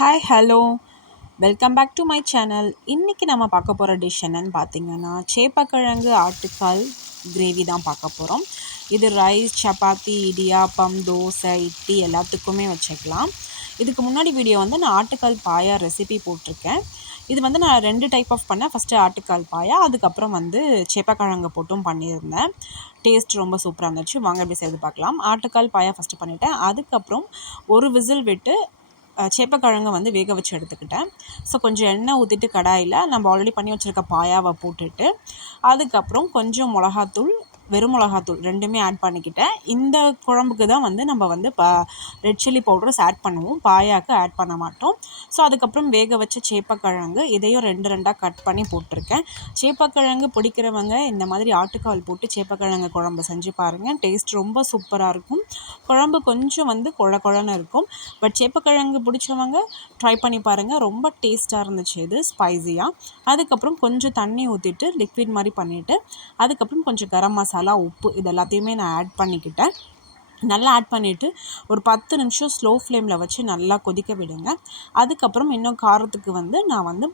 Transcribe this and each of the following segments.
Hi hello welcome back to my channel இன்றைக்கி நம்ம பார்க்க போகிற டிஷ் என்னன்னு பார்த்தீங்கன்னா சேப்பக்கிழங்கு ஆட்டுக்கால் கிரேவி தான் பார்க்க போகிறோம் இது ரைஸ் சப்பாத்தி இடியாப்பம் தோசை இட்லி எல்லாத்துக்குமே வச்சுக்கலாம். இதுக்கு முன்னாடி வீடியோ வந்து நான் ஆட்டுக்கால் பாயா ரெசிபி போட்டிருக்கேன். இது வந்து நான் ரெண்டு டைப் ஆஃப் பண்ணேன். ஃபஸ்ட்டு ஆட்டுக்கால் பாயா அதுக்கப்புறம் வந்து சேப்பக்கிழங்கு போட்டும் பண்ணியிருந்தேன். டேஸ்ட் ரொம்ப சூப்பராக இருந்துச்சு. வாங்க எப்படி செய்து பார்க்கலாம். ஆட்டுக்கால் பாயா ஃபஸ்ட்டு பண்ணிவிட்டேன் அதுக்கப்புறம் ஒரு விசில் விட்டு சேப்பக்கிழங்க வந்து வேக வச்சு எடுத்துக்கிட்டேன். ஸோ கொஞ்சம் எண்ணெய் ஊற்றிட்டு கடாயில் நம்ம ஆல்ரெடி பண்ணி வச்சுருக்க பாயாவை போட்டுட்டு அதுக்கப்புறம் கொஞ்சம் மிளகாத்தூள் வெறும் மிளகாத்தூள் ரெண்டுமே ஆட் பண்ணிக்கிட்டேன். இந்த குழம்புக்கு தான் வந்து நம்ம வந்து ப ரெட் சில்லி பவுடர்ஸ் ஆட் பண்ணுவோம். பாயாக்கு ஆட் பண்ண மாட்டோம். ஸோ அதுக்கப்புறம் வேக வச்ச சேப்பக்கிழங்கு இதையும் ரெண்டு ரெண்டாக கட் பண்ணி போட்டிருக்கேன். சேப்பக்கிழங்கு பிடிக்கிறவங்க இந்த மாதிரி ஆட்டுக்கால் போட்டு சேப்பக்கிழங்கு குழம்பு செஞ்சு பாருங்கள் டேஸ்ட் ரொம்ப சூப்பராக இருக்கும். குழம்பு கொஞ்சம் வந்து குழ குழன்னு இருக்கும். பட் சேப்பக்கிழங்கு பிடிச்சவங்க ட்ரை பண்ணி பாருங்கள் ரொம்ப டேஸ்ட்டாக இருந்துச்சு இது ஸ்பைஸியாக அதுக்கப்புறம் கொஞ்சம் தண்ணி ஊற்றிட்டு லிக்விட் மாதிரி பண்ணிவிட்டு அதுக்கப்புறம் கொஞ்சம் கரம் மசாலா மசாலா உப்பு இது எல்லாத்தையுமே நான் ஆட் பண்ணிக்கிட்டேன். நல்லா ஆட் பண்ணிவிட்டு ஒரு பத்து நிமிஷம் ஸ்லோ ஃப்ளேமில் வச்சு நல்லா கொதிக்க விடுங்க. அதுக்கப்புறம் இன்னும் காரத்துக்கு வந்து நான் வந்து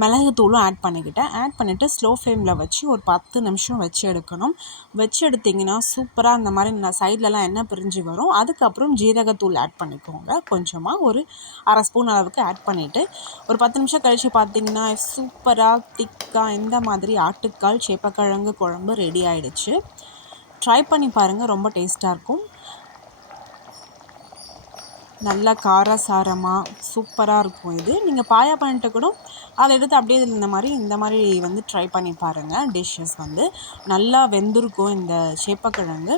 மிளகுத்தூளும் ஆட் பண்ணிக்கிட்டேன். ஆட் பண்ணிவிட்டு ஸ்லோ ஃப்ளேமில் வச்சு ஒரு பத்து நிமிஷம் வச்சு எடுக்கணும். வச்சு எடுத்திங்கன்னா சூப்பராக அந்த மாதிரி நான் சைட்லலாம் எண்ணெய் பிரிஞ்சு வரும். அதுக்கப்புறம் ஜீரகத்தூள் ஆட் பண்ணிக்கோங்க. கொஞ்சமாக ஒரு அரை ஸ்பூன் அளவுக்கு ஆட் பண்ணிவிட்டு ஒரு பத்து நிமிஷம் கழித்து பார்த்தீங்கன்னா சூப்பராக திக்காக இந்த மாதிரி ஆட்டுக்கால் சேப்பக்கிழங்கு குழம்பு ரெடி ஆகிடுச்சு ட்ரை பண்ணி பாருங்கள் ரொம்ப டேஸ்ட்டாக இருக்கும். நல்லா காரசாரமாக சூப்பராக இருக்கும் இது. நீங்கள் பாயா பண்ணிட்டு கூட அதை எடுத்து அப்படியே இந்த மாதிரி இந்த மாதிரி வந்து ட்ரை பண்ணி பாருங்கள் டிஷ்ஷஸ் வந்து. நல்லா வெந்திருக்கும் இந்த சேப்பக்கிழங்கு.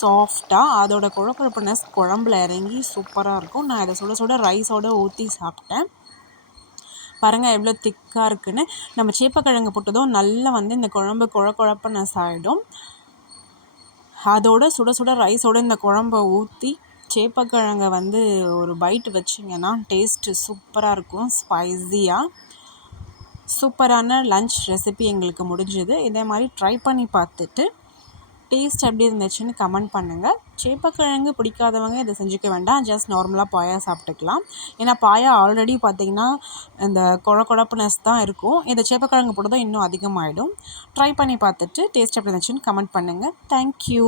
சாஃப்டாக அதோட குழக்குழப்புனஸ் குழம்புல இறங்கி சூப்பராக இருக்கும். நான் இதை சுட சுட ரைஸோடு ஊற்றி சாப்பிட்டேன். பாருங்கள் எவ்வளோ திக்காக இருக்குன்னு. நம்ம சேப்பக்கிழங்கு போட்டதும் நல்லா வந்து இந்த குழம்பு குழ குழப்பனஸ் ஆகிடும் அதோட சுட சுட ரைஸோடு இந்த குழம்ப ஊற்றி சேப்பக்கிழங்க வந்து ஒரு பைட் வச்சிங்கன்னா டேஸ்ட்டு சூப்பராக இருக்கும் ஸ்பைஸியாக சூப்பரான லன்ச் ரெசிபி எங்களுக்கு முடிஞ்சுது. இதே மாதிரி ட்ரை பண்ணி பார்த்துட்டு டேஸ்ட் எப்படி இருந்துச்சுன்னு கமெண்ட் பண்ணுங்கள் சேப்பக்கிழங்கு பிடிக்காதவங்க இதை செஞ்சுக்க வேண்டாம். ஜஸ்ட் நார்மலாக பாயா சாப்பிட்டுக்கலாம். ஏன்னா பாயா ஆல்ரெடி பார்த்திங்கன்னா இந்த குழ குழப்புனஸ் தான் இருக்கும். இந்த சேப்பக்கிழங்கு போட்டதும் இன்னும் அதிகமாகிடும் ட்ரை பண்ணி பார்த்துட்டு டேஸ்ட் எப்படி இருந்துச்சுன்னு கமெண்ட் பண்ணுங்கள் தேங்க்யூ